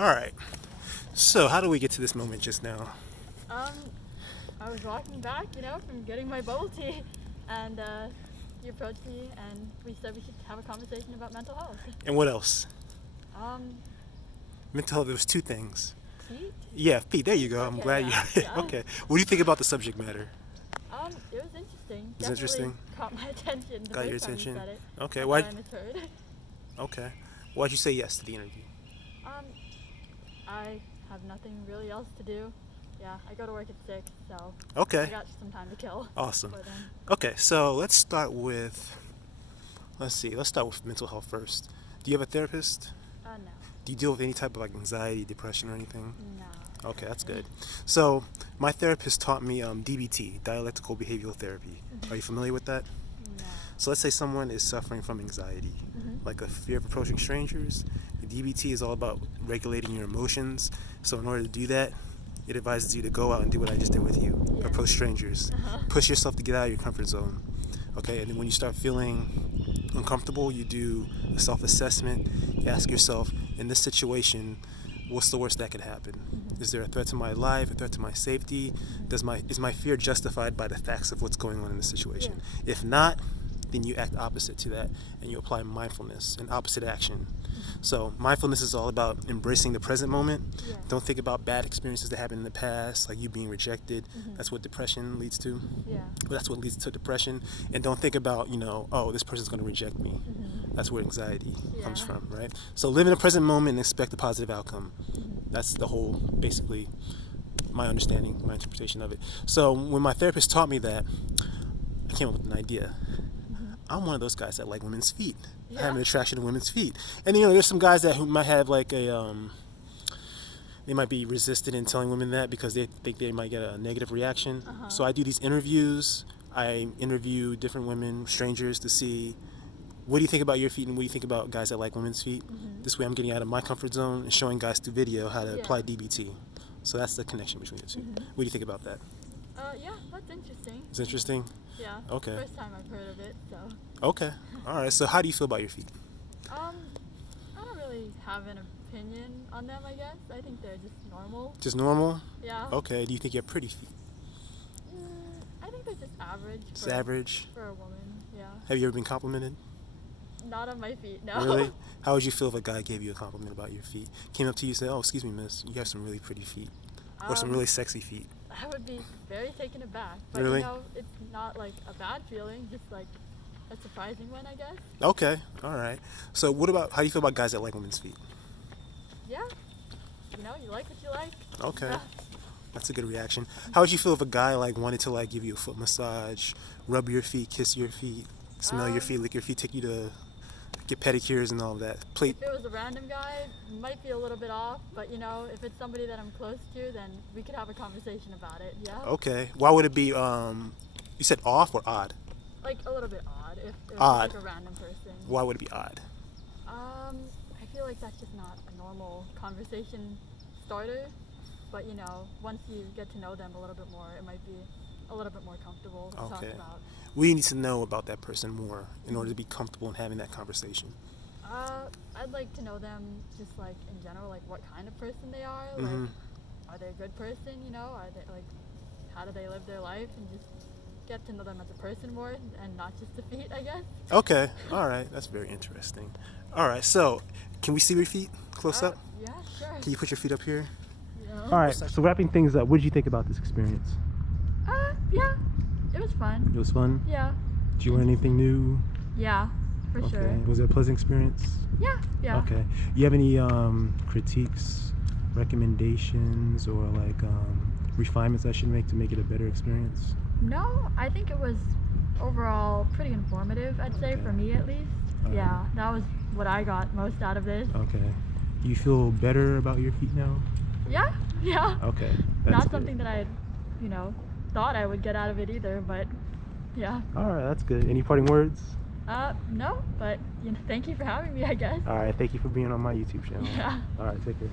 All right. So how do we get to this moment just now? I was walking back, from getting my bubble tea, and you approached me, and we said we should have a conversation about mental health. And what else? Mental health, there was two things. Feet? Yeah, feet. There you go. I'm glad yeah, you... yeah. Okay. What do you think about the subject matter? It was interesting. It's interesting? Caught my attention. Got your first time attention? You said it. Okay. And Why? then I misheard. Okay. Why'd you say yes to the interview? I have nothing really else to do. Yeah, I go to work at 6, so Okay. I got some time to kill. Awesome. before then. Okay, so let's start with mental health first. Do you have a therapist? No. Do you deal with any type of anxiety, depression, or anything? No. Okay, that's good. So my therapist taught me DBT, dialectical behavioral therapy. Are you familiar with that? No. So let's say someone is suffering from anxiety, like a fear of approaching strangers. DBT is all about regulating your emotions. So in order to do that, it advises you to go out and do what I just did with you. Yeah. Approach strangers. Push yourself to get out of your comfort zone. Okay, and then when you start feeling uncomfortable, you do a self-assessment. You ask yourself, in this situation, what's the worst that could happen? Is there a threat to my life, a threat to my safety? Is my fear justified by the facts of what's going on in the situation? Yeah. If not, then you act opposite to that, and you apply mindfulness, an opposite action. So mindfulness is all about embracing the present moment. Yeah. Don't think about bad experiences that happened in the past, like you being rejected. That's what depression leads to. Yeah. But that's what leads to depression. And don't think about, oh, this person's going to reject me. That's where anxiety comes from, right? So live in the present moment and expect a positive outcome. That's the whole, basically, my understanding, my interpretation of it. So when my therapist taught me that, I came up with an idea. I'm one of those guys that like women's feet. I have an attraction to women's feet. And there's some guys who might have like they might be resistant in telling women that because they think they might get a negative reaction. So I do these interviews. I interview different women, strangers, to see what do you think about your feet and what do you think about guys that like women's feet. This way I'm getting out of my comfort zone and showing guys through video how to apply DBT. So that's the connection between the two. What do you think about that? Yeah, that's interesting. It's interesting? Yeah. Okay. First time I've heard of it, so. Okay. All right. So how do you feel about your feet? I don't really have an opinion on them, I guess. I think they're just normal. Just normal? Yeah. Okay. Do you think you have pretty feet? I think they're just average. Just average? For a woman, yeah. Have you ever been complimented? Not on my feet, no. Really? How would you feel if a guy gave you a compliment about your feet? Came up to you and said, oh, excuse me, miss, you have some really pretty feet. Or some really sexy feet. I would be very taken aback. But, Really? It's not like a bad feeling, just like a surprising one, I guess. Okay. All right. So how do you feel about guys that like women's feet? Yeah. You like what you like. Okay. Yeah. That's a good reaction. How would you feel if a guy wanted to give you a foot massage, rub your feet, kiss your feet, smell your feet, lick your feet, take you to get pedicures and all that? If it was a random guy, it might be a little bit off, but if it's somebody that I'm close to, then we could have a conversation about it, yeah? Okay. Why would it be, you said off or odd? Like a little bit odd, if it was Odd. like a random person. Why would it be odd? I feel like that's just not a normal conversation starter, but once you get to know them a little bit more, it might be a little bit more comfortable to talk about. We need to know about that person more in order to be comfortable in having that conversation. I'd like to know them just like in general, like what kind of person they are. Like, are they a good person? Are they how do they live their life, and just get to know them as a person more and not just the feet, I guess. Okay. All right. That's very interesting. All right. So, can we see your feet close up? Yeah, sure. Can you put your feet up here? Yeah. All right. So wrapping things up, what did you think about this experience? Yeah, it was fun. It was fun? Yeah. Did you learn anything new? Yeah, for sure. Was it a pleasant experience? Yeah. Okay. You have any critiques, recommendations, or refinements I should make to make it a better experience? No, I think it was overall pretty informative, I'd say, for me at least. Yeah, that was what I got most out of this. Okay. Do you feel better about your feet now? Yeah. Okay. Not something that I had, thought I would get out of it either, but yeah. All right, that's good. Any parting words? No, but thank you for having me, I guess. All right, thank you for being on my YouTube channel. Yeah. All right, take care.